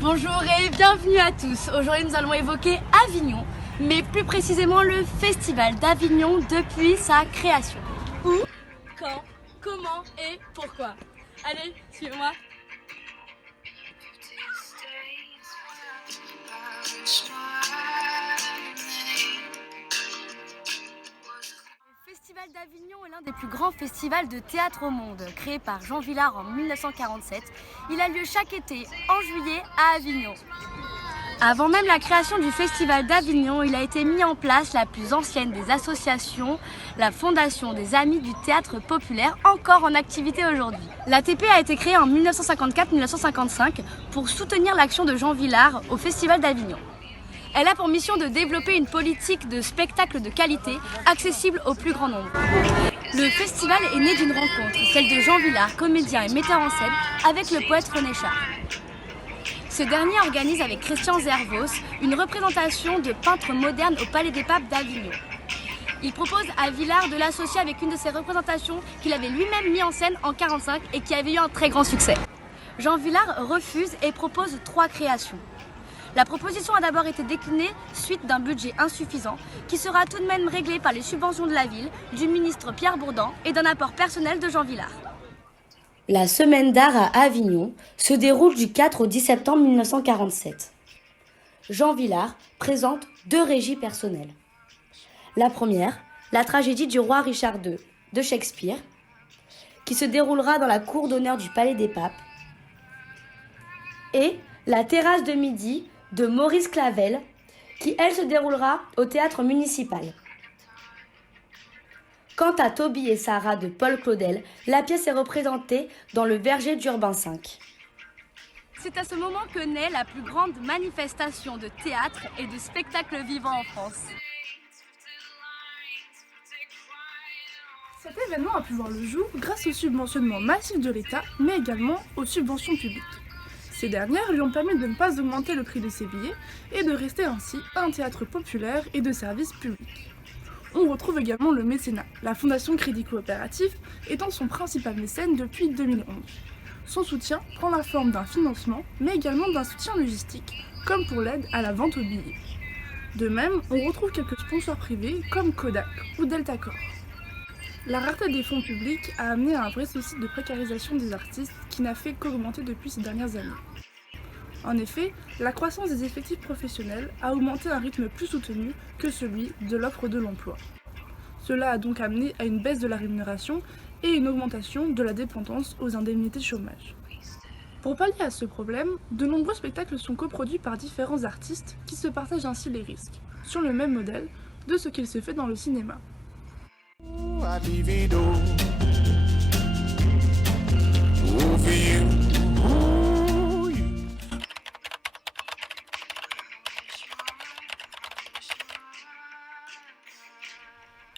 Bonjour et bienvenue à tous. Aujourd'hui nous allons évoquer Avignon, mais plus précisément le Festival d'Avignon depuis sa création. Où, quand, comment et pourquoi. Allez, suivez-moi. Le Festival d'Avignon est l'un des plus grands festivals de théâtre au monde. Créé par Jean Vilar en 1947, il a lieu chaque été en juillet à Avignon. Avant même la création du Festival d'Avignon, il a été mis en place la plus ancienne des associations, la Fondation des Amis du Théâtre Populaire, encore en activité aujourd'hui. L'ATP a été créée en 1954-1955 pour soutenir l'action de Jean Vilar au Festival d'Avignon. Elle a pour mission de développer une politique de spectacle de qualité accessible au plus grand nombre. Le festival est né d'une rencontre, celle de Jean Vilar, comédien et metteur en scène, avec le poète René Char. Ce dernier organise avec Christian Zervos une représentation de peintres modernes au Palais des Papes d'Avignon. Il propose à Vilar de l'associer avec une de ses représentations qu'il avait lui-même mis en scène en 1945 et qui avait eu un très grand succès. Jean Vilar refuse et propose 3 créations. La proposition a d'abord été déclinée suite d'un budget insuffisant qui sera tout de même réglé par les subventions de la ville, du ministre Pierre Bourdan et d'un apport personnel de Jean Vilar. La semaine d'art à Avignon se déroule du 4 au 10 septembre 1947. Jean Vilar présente 2 régies personnelles. La première, la tragédie du roi Richard II de Shakespeare, qui se déroulera dans la cour d'honneur du Palais des Papes, et la terrasse de midi de Maurice Clavel, qui elle se déroulera au théâtre municipal. Quant à Toby et Sarah de Paul Claudel, la pièce est représentée dans le verger d'Urbain V. C'est à ce moment que naît la plus grande manifestation de théâtre et de spectacle vivant en France. Cet événement a pu voir le jour grâce au subventionnement massif de l'État, mais également aux subventions publiques. Ces dernières lui ont permis de ne pas augmenter le prix de ses billets et de rester ainsi un théâtre populaire et de service public. On retrouve également le mécénat, la Fondation Crédit Coopératif étant son principal mécène depuis 2011. Son soutien prend la forme d'un financement, mais également d'un soutien logistique, comme pour l'aide à la vente aux billets. De même, on retrouve quelques sponsors privés comme Kodak ou Deltacor. La rareté des fonds publics a amené à un vrai souci de précarisation des artistes qui n'a fait qu'augmenter depuis ces dernières années. En effet, la croissance des effectifs professionnels a augmenté à un rythme plus soutenu que celui de l'offre de l'emploi. Cela a donc amené à une baisse de la rémunération et une augmentation de la dépendance aux indemnités chômage. Pour pallier à ce problème, de nombreux spectacles sont coproduits par différents artistes qui se partagent ainsi les risques, sur le même modèle de ce qu'il se fait dans le cinéma.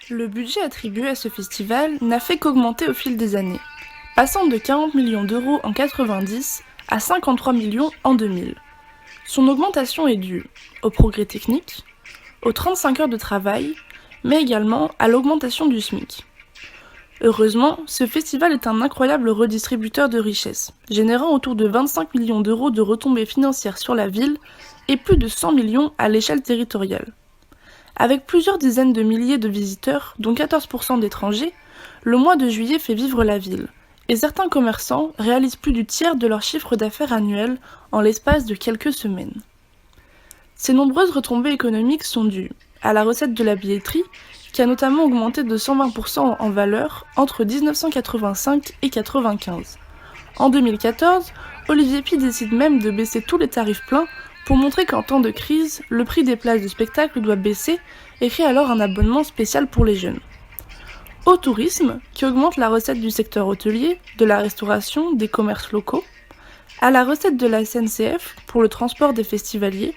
Le budget attribué à ce festival n'a fait qu'augmenter au fil des années, passant de 40 millions d'euros en 1990 à 53 millions en 2000. Son augmentation est due au progrès technique, aux 35 heures de travail, mais également à l'augmentation du SMIC. Heureusement, ce festival est un incroyable redistributeur de richesses, générant autour de 25 millions d'euros de retombées financières sur la ville et plus de 100 millions à l'échelle territoriale. Avec plusieurs dizaines de milliers de visiteurs, dont 14% d'étrangers, le mois de juillet fait vivre la ville, et certains commerçants réalisent plus du tiers de leur chiffre d'affaires annuel en l'espace de quelques semaines. Ces nombreuses retombées économiques sont dues à la recette de la billetterie, qui a notamment augmenté de 120% en valeur entre 1985 et 1995. En 2014, Olivier Py décide même de baisser tous les tarifs pleins pour montrer qu'en temps de crise, le prix des places de spectacle doit baisser et crée alors un abonnement spécial pour les jeunes. Au tourisme, qui augmente la recette du secteur hôtelier, de la restauration, des commerces locaux, à la recette de la SNCF pour le transport des festivaliers,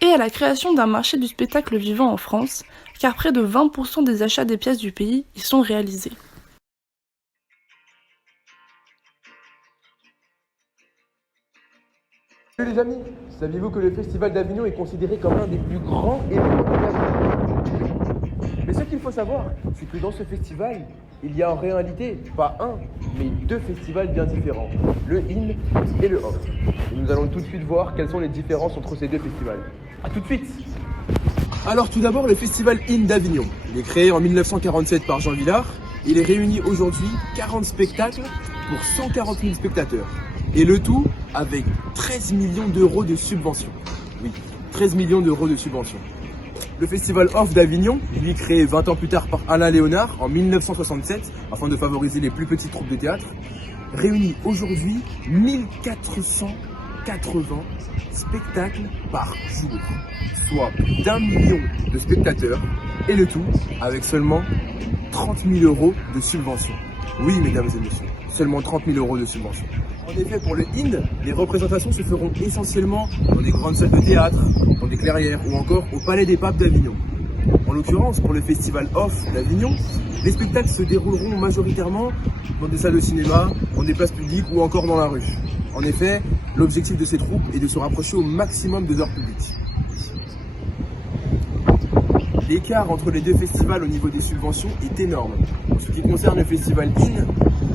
et à la création d'un marché du spectacle vivant en France, car près de 20% des achats des pièces du pays y sont réalisés. Salut les amis, saviez-vous que le Festival d'Avignon est considéré comme l'un des plus grands événements de l'Avignon? Mais ce qu'il faut savoir, c'est que dans ce festival, Il y a en réalité pas un, mais deux festivals bien différents, le IN et le OFF. Et nous allons tout de suite voir quelles sont les différences entre ces deux festivals. A tout de suite. Alors tout d'abord le festival IN d'Avignon. Il est créé en 1947 par Jean Vilar. Il est réuni aujourd'hui 40 spectacles pour 140 000 spectateurs. Et le tout avec 13 millions d'euros de subventions. Oui, 13 millions d'euros de subventions. Le festival OFF d'Avignon, lui créé 20 ans plus tard par Alain Léonard en 1967 afin de favoriser les plus petites troupes de théâtre, réunit aujourd'hui 1480 spectacles par jour, soit plus d'1 million de spectateurs, et le tout avec seulement 30 000 euros de subvention. Oui, mesdames et messieurs, seulement 30 000 euros de subvention. En effet, pour le IN, les représentations se feront essentiellement dans des grandes salles de théâtre, dans des clairières ou encore au Palais des Papes d'Avignon. En l'occurrence, pour le festival OFF d'Avignon, les spectacles se dérouleront majoritairement dans des salles de cinéma, dans des places publiques ou encore dans la rue. En effet, l'objectif de ces troupes est de se rapprocher au maximum de leur public. L'écart entre les deux festivals au niveau des subventions est énorme. En ce qui concerne le festival IN,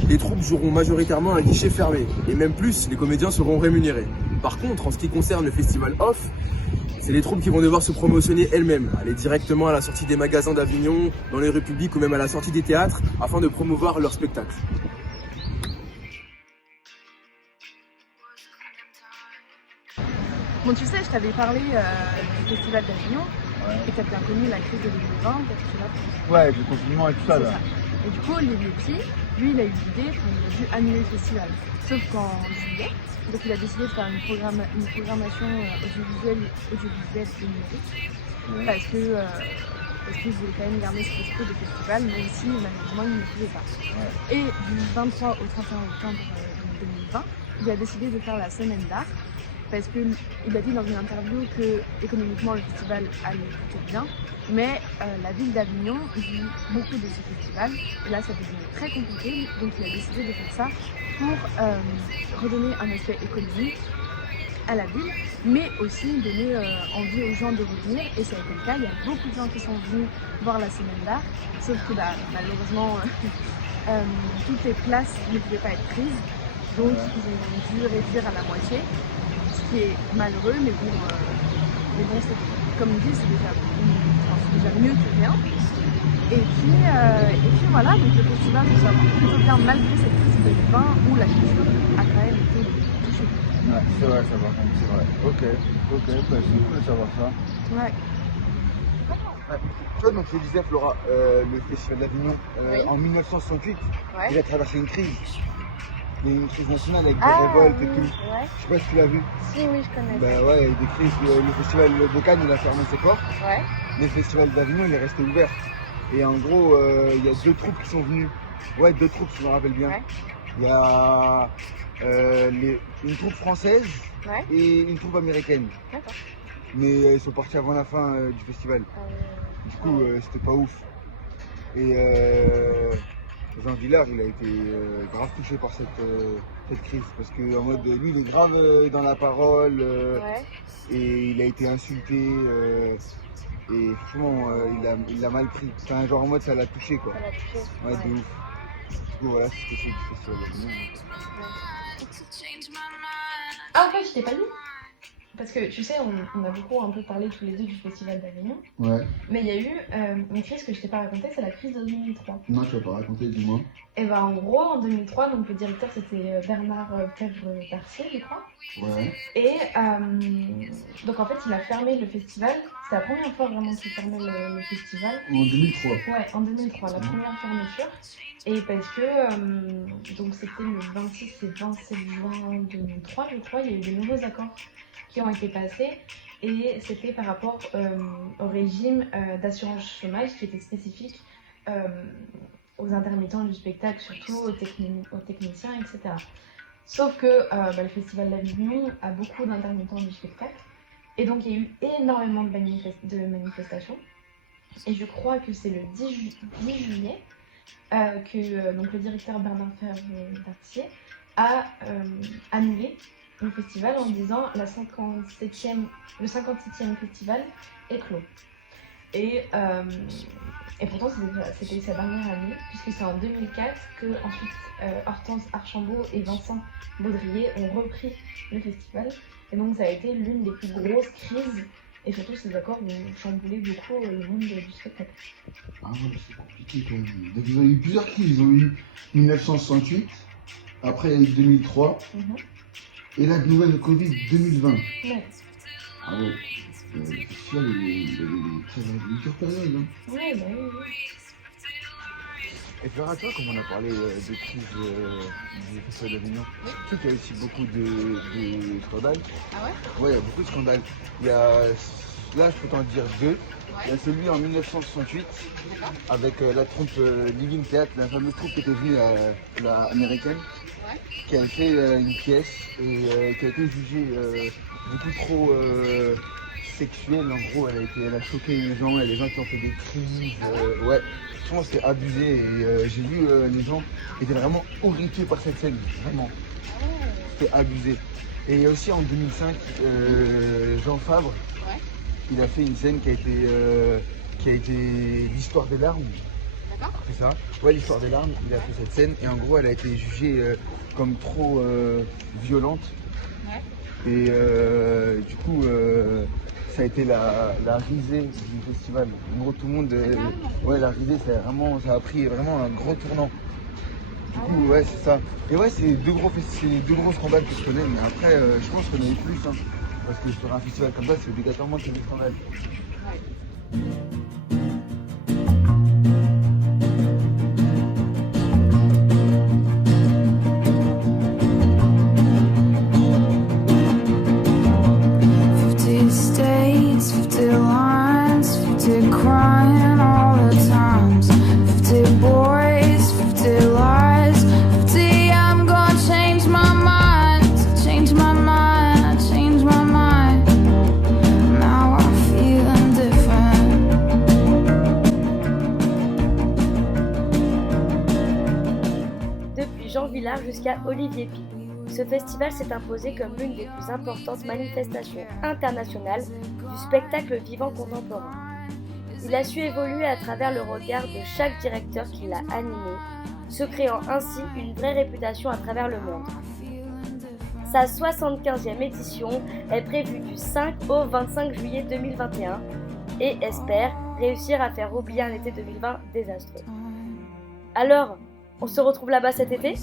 les troupes joueront majoritairement à guichet fermé, et même plus, les comédiens seront rémunérés. Par contre, en ce qui concerne le festival OFF, c'est les troupes qui vont devoir se promotionner elles-mêmes, aller directement à la sortie des magasins d'Avignon, dans les rues publiques ou même à la sortie des théâtres, afin de promouvoir leur spectacle. Bon, tu sais, je t'avais parlé du festival d'Avignon et tu as bien connu la crise de 2020 parce que là, Ouais, le confinement et tout ça c'est là. ça. Et du coup, Olivier Petit, lui, il a eu l'idée, il a dû annuler le festival. Sauf qu'en juillet, donc il a décidé de faire une programmation audiovisuelle et numérique parce qu'il voulait quand même garder cet esprit de festival, même si malheureusement il ne pouvait pas. Et du 23 au 31 octobre 2020, il a décidé de faire la semaine d'art parce qu'il a dit dans une interview que économiquement le festival allait plutôt bien, mais la ville d'Avignon vit beaucoup de ce festival et là ça devenait très compliqué, donc il a décidé de faire ça pour redonner un aspect économique à la ville, mais aussi donner envie aux gens de revenir, et ça a été le cas. Il y a beaucoup de gens qui sont venus voir la semaine d'art, sauf que malheureusement toutes les places ne pouvaient pas être prises, donc ils ont dû réduire à la moitié, ce qui est malheureux, mais bon, comme dit, c'est déjà mieux que rien. Et puis voilà, donc le festival se sort plutôt bien malgré cette crise de 2020 où la culture a quand même été touchée. Ouais, c'est vrai, ça va quand même, c'est vrai. Ok, bah, c'est cool de savoir ça. Ouais. Tu vois, donc je disais, Flora, le festival d'Avignon, Oui. en 1968, Ouais. il a traversé une crise. Il y a eu une crise nationale avec des révoltes et tout. Ouais. Je sais pas si tu l'as vu. Si, oui, je connais. Bah ouais, il y a eu des crises. Le festival de Cannes, il a fermé ses portes. Ouais. Mais le festival d'Avignon, il est resté ouvert. Et en gros, il y a deux troupes qui sont venues. Ouais, deux troupes, si je me rappelle bien. Ouais. Il y a une troupe française Ouais. et une troupe américaine. D'accord. Mais ils sont partis avant la fin du festival. Du coup, c'était pas ouf. Et Jean Vilar, il a été grave touché par cette crise. Parce que en mode, lui, il est grave dans la parole. Ouais. Et il a été insulté. Et franchement, il l'a mal pris. C'est un genre en mode, ça l'a touché quoi. Ça l'a touché. Ouais, de ouf. Du coup, voilà, c'est ce que c'est du festival d'Avignon. Ah, en fait, je t'ai pas dit. Parce que tu sais, on a beaucoup un peu parlé tous les deux du festival d'Avignon. Ouais. Mais il y a eu une crise que je t'ai pas racontée, c'est la crise de 2003. Non, tu vas pas raconter, dis-moi. Et ben en gros, en 2003, donc le directeur c'était Bernard Fèvre-Darcier, je crois. Ouais. Et donc en fait, il a fermé le festival. C'était la première fois vraiment qu'il fermait le festival. En 2003. Ouais, en 2003, la première fermeture. Et parce que donc c'était le 26 et 27 juin 2003, je crois, il y a eu de nouveaux accords qui ont été passés. Et c'était par rapport au régime d'assurance chômage qui était spécifique aux intermittents du spectacle, surtout aux techniciens, etc. Sauf que le Festival d'Avignon a beaucoup d'intermittents du spectacle. Et donc il y a eu énormément de manifestations. Et je crois que c'est le 10 juillet que donc, le directeur Bernard Fèvre-Darcier a annulé le festival en disant le 57e festival est clos. Et pourtant, c'était sa dernière année, puisque c'est en 2004 que ensuite Hortense Archambault et Vincent Baudrier ont repris le festival. Et donc, ça a été l'une des plus grosses crises. Et surtout, ces accords ont chamboulé beaucoup le monde du spectacle. Ah ouais, c'est compliqué quand même. Donc, ils ont eu plusieurs crises. Ils ont eu 1968, après il y a eu 2003, et la nouvelle Covid 2020. Ouais. Ah ouais. Le festival, il est très dure période. Hein. Ouais, bah oui. Et Clara, toi, comme on a parlé de crise du Festival d'Avignon, tu sais qu'il y a aussi beaucoup de scandales. Ah ouais? Ouais, il y a beaucoup de scandales. Il y a, là, je peux t'en dire deux. Il y a celui en 1968 avec la troupe Living Theatre, la fameuse troupe qui était venue la américaine, qui a fait une pièce et qui a été jugée beaucoup trop sexuelle. En gros, elle a choqué les gens, il y a des gens qui ont fait des crises. Ouais, franchement, c'était abusé et j'ai vu les gens qui étaient vraiment horrifiés par cette scène, vraiment. C'était abusé. Et il y a aussi en 2005, Jean Fabre, il a fait une scène qui a été l'histoire des larmes. D'accord. C'est ça? Ouais, l'histoire des larmes, il a fait cette scène et en gros, elle a été jugée comme trop violente. Ouais. Et du coup, ça a été la risée du festival. En gros, tout le monde, ouais, la risée, ça a pris vraiment un gros tournant. Du coup, ouais, c'est ça. Et ouais, c'est les deux gros scandales que je connais, mais après, je pense qu'on en a eu plus. Hein, parce que sur un festival comme ça, c'est obligatoirement qu'il y ait des scandales. States, 50 lines, 50 crying all the times, 50 boys, 50 lies, 50 I'm gonna change my mind, change my mind, change my mind. Now I'm feeling different. Depuis Jean Vilar jusqu'à Olivier Py, ce festival s'est imposé comme l'une des plus importantes manifestations internationales du spectacle vivant contemporain. Il a su évoluer à travers le regard de chaque directeur qui l'a animé, se créant ainsi une vraie réputation à travers le monde. Sa 75e édition est prévue du 5 au 25 juillet 2021 et espère réussir à faire oublier un été 2020 désastreux. Alors, on se retrouve là-bas cet été ?